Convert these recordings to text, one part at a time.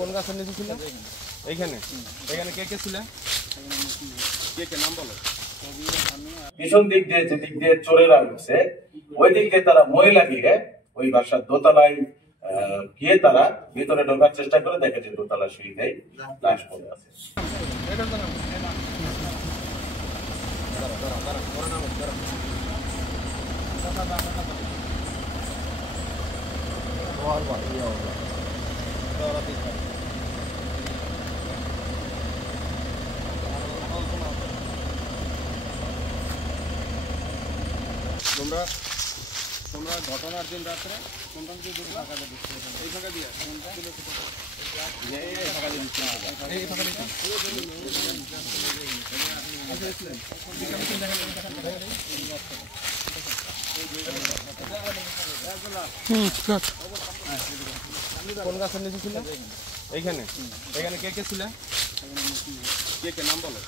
কোন গাছের নিচে ছিল? এইখানে। এখানে কে কে ছিল? কে নাম বলো? পিছন দিক দিয়ে যে দিক দিয়ে চোরেরা ঢুকছে ওই দিক দিয়ে তারা মই লাগিয়ে ওই বাসার দোতলায় গিয়ে তারা ভিতরে ঢোকার চেষ্টা করে দেখে যে দোতলা সিঁড়িতেই লাশ পড়ে আছে। তোমরা ঘটনার দিন রাত্রে কোনটা দিয়ে ঢুকলা? এই ফাঁকা দিয়ে কোন গাছের নিচে ছিল? এইখানে। এখানে কে কে ছিল? কে নাম বলো?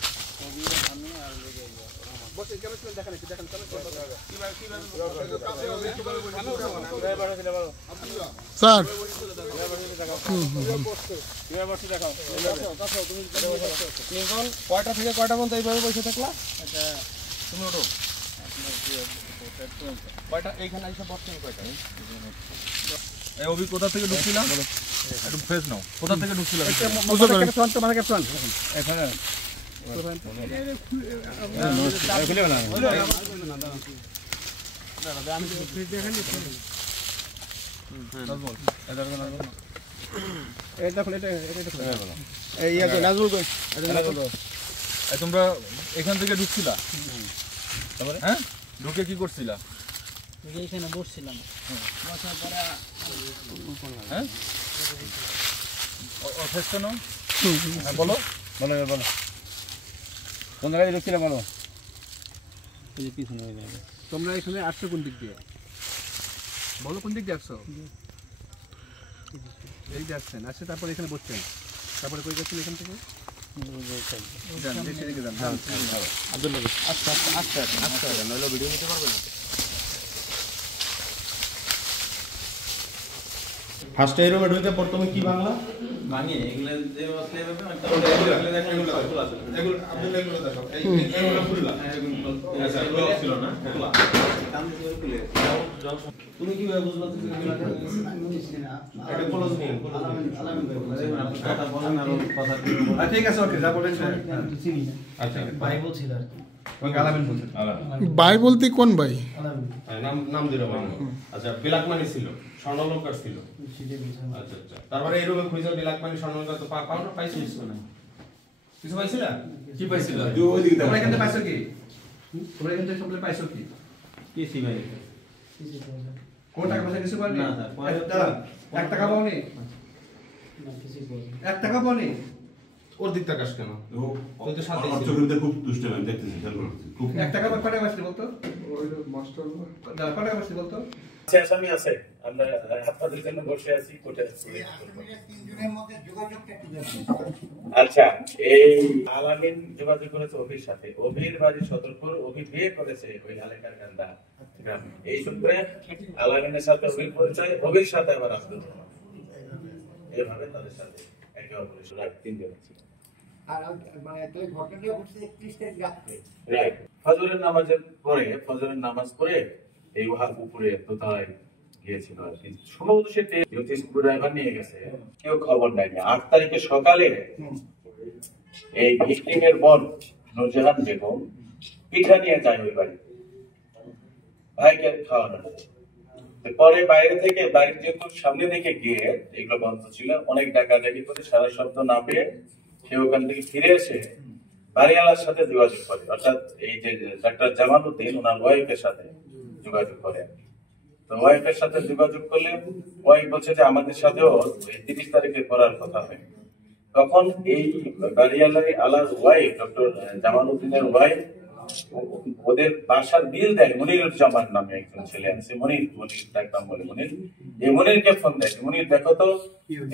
স্যার কয়টা থেকে কয়টা পর্যন্ত এইভাবে বসে থাকলা? তুমি ওঠো। কয়টা এইখানে এসে বসছেন কয়টা? এই অভি কোথা থেকে ঢুকছিলাম? একটু ফেস নাও। কোথা থেকে ঢুকছিলাম? এখানে তোমরা এখান থেকে ঢুকছিলা? হ্যাঁ, ঢুকে কি করছিলা? এইখানে বসছিলাম। হ্যাঁ, বলো বলো বলো কোন জায়গায় ঢুকছিলে বলো? তোমরা এখানে আসছো কোন দিক দিয়ে? বলো কোন দিক দিয়ে আসছো? এই যে আসছেন, আসছে তারপরে এখানে বসছেন, তারপরে কই গেছেন এখান থেকে? ভিডিও নিতে পারবে না? ফার্স্ট এই রুমে ঢুকে প্রথমে কি বাংলা ভাঙিয়ে এগুলো যে আসলে এভাবে একটা এগুলো আপনি এগুলো দেখাও এইগুলো খুললা আচ্ছা এগুলো ছিল না তুমি কি ভাবে বুঝলা তুমি এটা ক্লোজ নিয়ে কথা বলেন আর কথা ঠিক আছে ওকে যা বলেছেন আচ্ছা ভাই বলছিল আর কি। ওই আলামিন বলছেন ভাই বলতে কোন ভাই? নাম নাম দিলো ভাই। আচ্ছা বিলাক মানি ছিল, স্বর্ণলঙ্কার ছিল। আচ্ছা আচ্ছা তারপরে এই রুমে খুঁজে বিলাক মানি স্বর্ণলঙ্কার তো পাওনা পাইছিস না? কিছু পাইছিলা? কি পাইছিলা? ওই দিকে তোমরা এখান থেকে পাইছো কি? তোমরা এখান থেকে সবলে পাইছো কি? কি সি ভাই কোন টাকা পয়সা কিছু পারনি? না স্যার 1 টাকা পাওনি? না কিছু বলি 1 টাকা পাওনি? ওর দিক তাকাস কেন? তুই তো সাথে ছিস। অর্থনীতি খুব দুষ্ট আমি দেখতেছি খেয়াল করতেছি খুব 1 টাকা কত টাকা পাইছিস বলতো? ওই মাস্টার না কত টাকা পাইছিস বলতো? আসামি আছে আমরা আপনাদের জন্য বসে আছি কোর্টে আছি। তিনজনের মধ্যে যোগাযোগটা কি জানেন? আচ্ছা এই আলামিন যোগাযোগ করেছে অভির সাথে, অভির বাড়ি সদরপুর, অভি বিয়ে করেছে ওই আলেকার কান্দা গ্রামে। এই সূত্রে আলামিনের সাথে অভির পরিচয়, অভির সাথে আবার আব্দুল রহমান, এইভাবে তাদের সাথে একে অপরের সাথে তিনজন আছে। আর মানে তাহলে ঘটনাটা ঘটছে 31 তারিখ রাত্রে। রাইট ফজরের নামাজের পরে, ফজরের নামাজ পড়ে এই ওয়াহাব উপরে দোতলায় গিয়েছিল আর কি। সম্ভবত সে স্ক্রু ড্রাইভার নিয়ে গেছে, কেউ খবর নেয়নি। 8 তারিখে সকালে এই ভিকটিম এর বোন নূরজাহান বেগম পিঠা নিয়ে যায় ওই বাড়ি ভাইকে খাওয়ানোর। পরে বাইরে থেকে বাড়ির যেহেতু সামনে দিকে গিয়ে এগুলো বন্ধ ছিল, অনেক ডাকাডাকি করে সারা শব্দ না পেয়ে সে ওখান থেকে ফিরে এসে বাড়িওয়ালার সাথে যোগাযোগ করে, অর্থাৎ এই যে ডাক্তার জামালউদ্দিন ওনার ওয়াইফের সাথে যোগাযোগ করে। তো ওয়াইফের সাথে যোগাযোগ করলে ওয়াইফ বলছে যে আমাদের সাথেও 30 তারিখে করার কথা হয়। তখন এই বাড়িওয়ালার আলার ওয়াইফ ডক্টর জামালউদ্দিনের ওয়াইফ ওদের বাসার বিল দেয় মনিরুজ্জামান নামে একজন ছেলে আছে, মনির তার নাম বলে মনির। এই মনিরকে ফোন দেয়, মনির দেখো তো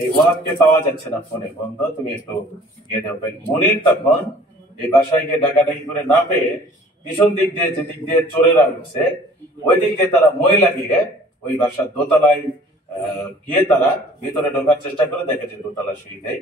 এই ওয়াহাবকে পাওয়া যাচ্ছে না, ফোনে বন্ধ, তুমি একটু গিয়ে দাও। মনির তখন এই বাসায় গিয়ে ডাকাডাকি করে না পেয়ে পিছন দিক দিয়ে যে দিক দিয়ে চোরেরা ঢুকছে ওই দিক দিয়ে তারা মই লাগিয়ে ওই বাসার দোতলায় গিয়ে তারা ভিতরে ঢোকার চেষ্টা করে দেখে যে দোতলা সিঁড়ি নেই।